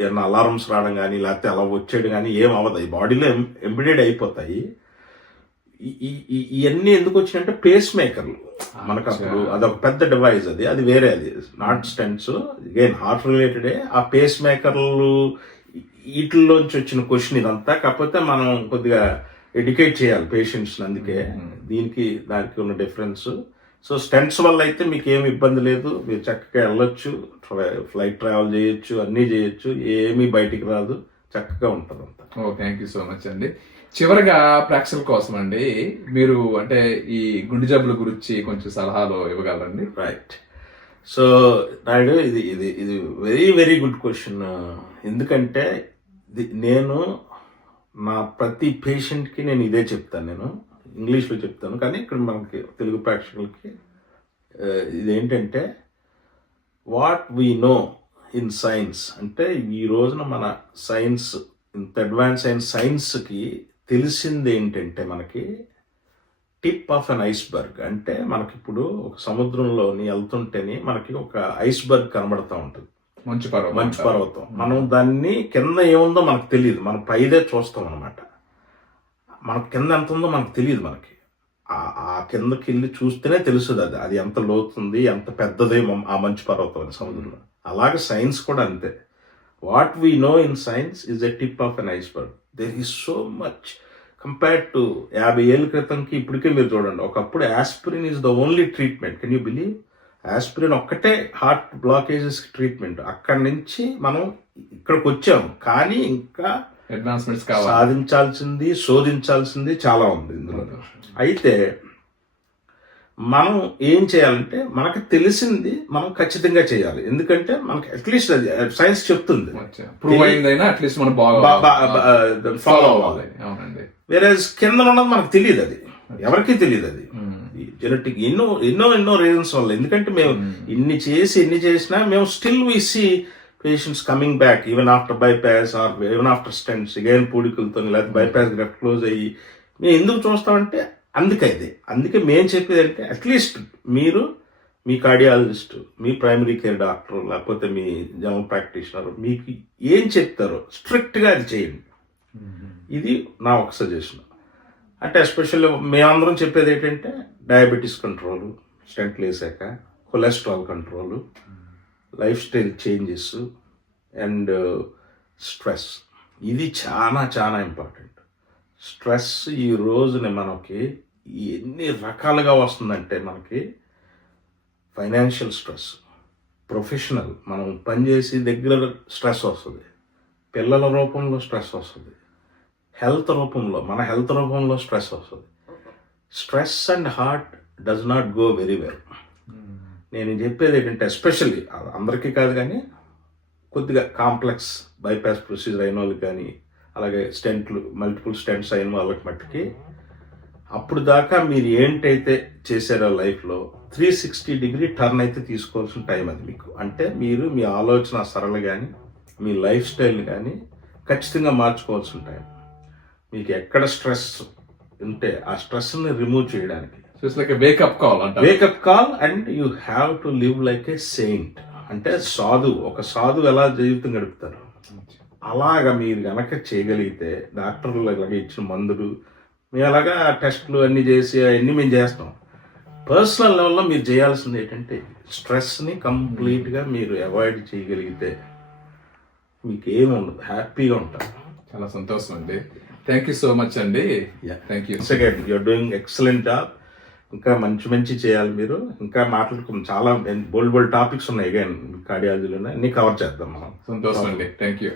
ఏమైనా అలారమ్స్ రావడం కానీ లేకపోతే అలా వచ్చేయడం కానీ ఏం అవ్వదు. ఈ బాడీలో ఎంబెడెడ్ అయిపోతాయి. ఇవన్నీ ఎందుకు వచ్చినాయంటే పేస్ మేకర్లు మనకు అప్పుడు అదొక పెద్ద డివైస్, అది వేరే, అది నాట్ స్టెంట్స్, అగైన్ హార్ట్ రిలేటెడే. ఆ పేస్ మేకర్లు వీటిల్లోంచి వచ్చిన క్వశ్చన్ ఇదంతా. కాకపోతే మనం కొద్దిగా ఎడ్యుకేట్ చేయాలి పేషెంట్స్ని, అందుకే దానికి ఉన్న డిఫరెన్స్. సో స్టెంట్స్ వల్ల అయితే మీకు ఏమి ఇబ్బంది లేదు, మీరు చక్కగా వెళ్ళొచ్చు, ఫ్లైట్ ట్రావెల్ చేయొచ్చు, అన్నీ చేయొచ్చు, ఏమీ బయటికి రాదు, చక్కగా ఉంటుంది అంతా. థ్యాంక్ యూ సో మచ్ అండి. చివరిగా ప్రేక్షకుల కోసం అండి, మీరు అంటే ఈ గుండె జబ్బుల గురించి కొంచెం సలహాలు ఇవ్వగలరండి? రైట్. సో నాయుడు, ఇది వెరీ వెరీ గుడ్ క్వశ్చన్. ఎందుకంటే నేను నా ప్రతి పేషెంట్కి నేను ఇదే చెప్తాను. నేను ఇంగ్లీష్లో చెప్తాను, కానీ ఇక్కడ మనకి తెలుగు ప్రేక్షకులకి ఇదేంటంటే what we know in science. అంటే ఈ రోజున మన సైన్స్, ఇంత అడ్వాన్స్ అయిన సైన్స్కి తెలిసింది ఏంటంటే మనకి టిప్ ఆఫ్ అన్ ఐస్బర్గ్. అంటే మనకి ఇప్పుడు ఒక సముద్రంలోని వెళ్తుంటేనే మనకి ఒక ఐస్బర్గ్ కనబడుతూ ఉంటుంది, మంచు పర్వతం. మనం దాన్ని కింద ఏముందో మనకు తెలియదు, మనం పైదే చూస్తాం అనమాట. మనకు కింద ఎంత ఉందో మనకు తెలియదు. మనకి ఆ కిందకి వెళ్ళి చూస్తేనే తెలుస్తుంది అది ఎంత లోతుంది, ఎంత పెద్దదే ఆ మంచు పర్వతం అని సముద్రంలో. అలాగే సైన్స్ కూడా అంతే. What we know in science is a tip of an iceberg. There is so much compared to 50 ఏళ్ళ క్రితంకి ఇప్పటికే మీరు చూడండి. ఒకప్పుడు aspirin is the only treatment. Can you believe? Aspirin ఒక్కటే హార్ట్ బ్లాకేజెస్కి ట్రీట్మెంట్. అక్కడి నుంచి మనం ఇక్కడికి వచ్చాము, కానీ ఇంకా అడ్వాన్స్మెంట్స్ సాధించాల్సింది, శోధించాల్సింది చాలా ఉంది ఇందులో. అయితే మనం ఏం చేయాలంటే మనకు తెలిసింది మనం ఖచ్చితంగా చేయాలి. ఎందుకంటే మనకి అట్లీస్ట్ అది సైన్స్ చెప్తుంది, ఫాలో అవ్వాలి. వేరే కింద ఉన్నది మనకు తెలియదు, అది ఎవరికి తెలియదు. అది జెనెటిక్ ఎన్నో రీజన్స్ వల్ల. ఎందుకంటే మేము ఇన్ని చేసినా మేము still we see patients coming back even after bypass or even after stents, again పూడికలతో లేకపోతే బైపాస్ గ్రాఫ్ట్ క్లోజ్ అయ్యి. మేము ఎందుకు చూస్తామంటే అందుకే మేము చెప్పేది అంటే అట్లీస్ట్ మీరు మీ కార్డియాలజిస్ట్, మీ ప్రైమరీ కేర్ డాక్టర్, లేకపోతే మీ జనరల్ ప్రాక్టీషనర్ మీకు ఏం చెప్తారో స్ట్రిక్ట్గా అది చేయండి. ఇది నా ఒక సజెషన్. అంటే ఎస్పెషల్లీ మేమందరం చెప్పేది ఏంటంటే డయాబెటీస్ కంట్రోలు, స్టెంట్లు వేసాక cholesterol control, life style changes and stress. ఇది చాలా చాలా ఇంపార్టెంట్. స్ట్రెస్ ఈ రోజున మనకి ఎన్ని రకాలుగా వస్తుందంటే మనకి ఫైనాన్షియల్ స్ట్రెస్, ప్రొఫెషనల్ మనం పనిచేసి దగ్గర స్ట్రెస్ వస్తుంది, పిల్లల రూపంలో స్ట్రెస్ వస్తుంది, మన హెల్త్ రూపంలో స్ట్రెస్ వస్తుంది. Stress and heart does not go very well. నేను చెప్పేది ఏంటంటే ఎస్పెషల్లీ అందరికీ కాదు, కానీ కొద్దిగా కాంప్లెక్స్ బైపాస్ ప్రొసీజర్ అయిన వాళ్ళకి కానీ, అలాగే మల్టిపుల్ స్టెంట్స్ అయిన వాళ్ళకి మట్టుకి అప్పుడు దాకా మీరు ఏంటైతే చేశారో లైఫ్లో 360 డిగ్రీ టర్న్ అయితే తీసుకోవాల్సిన టైం అది మీకు. అంటే మీరు మీ ఆలోచన సరళ కానీ మీ లైఫ్ స్టైల్ కానీ ఖచ్చితంగా మార్చుకోవాల్సిన టైం. మీకు ఎక్కడ స్ట్రెస్ ఉంటే ఆ స్ట్రెస్ని రిమూవ్ చేయడానికి wake up call and you have to live like A Saint. అంటే ఒక సాధువు ఎలా జీవితం గడుపుతారు అలాగా మీరు గనక చేయగలిగితే, డాక్టర్లు ఇలాగ ఇచ్చిన మందులు మేము అలాగా టెస్టులు అన్నీ చేసి అవన్నీ మేము చేస్తాం. పర్సనల్ లెవెల్లో మీరు చేయాల్సింది ఏంటంటే స్ట్రెస్ని కంప్లీట్గా మీరు అవాయిడ్ చేయగలిగితే మీకు ఏమి ఉండదు, హ్యాపీగా ఉంటారు. చాలా సంతోషం అండి. థ్యాంక్ యూ సో మచ్ అండి. Thank you. You're doing excellent job. ఇంకా మంచి చేయాలి మీరు. ఇంకా మాట్లాడుకున్నాం, చాలా బోల్డ్ టాపిక్స్ ఉన్నాయి అగైన్ కార్డియాలజీలో, అన్ని కవర్ చేద్దాం మనం. సంతోషం అండి. Thank you.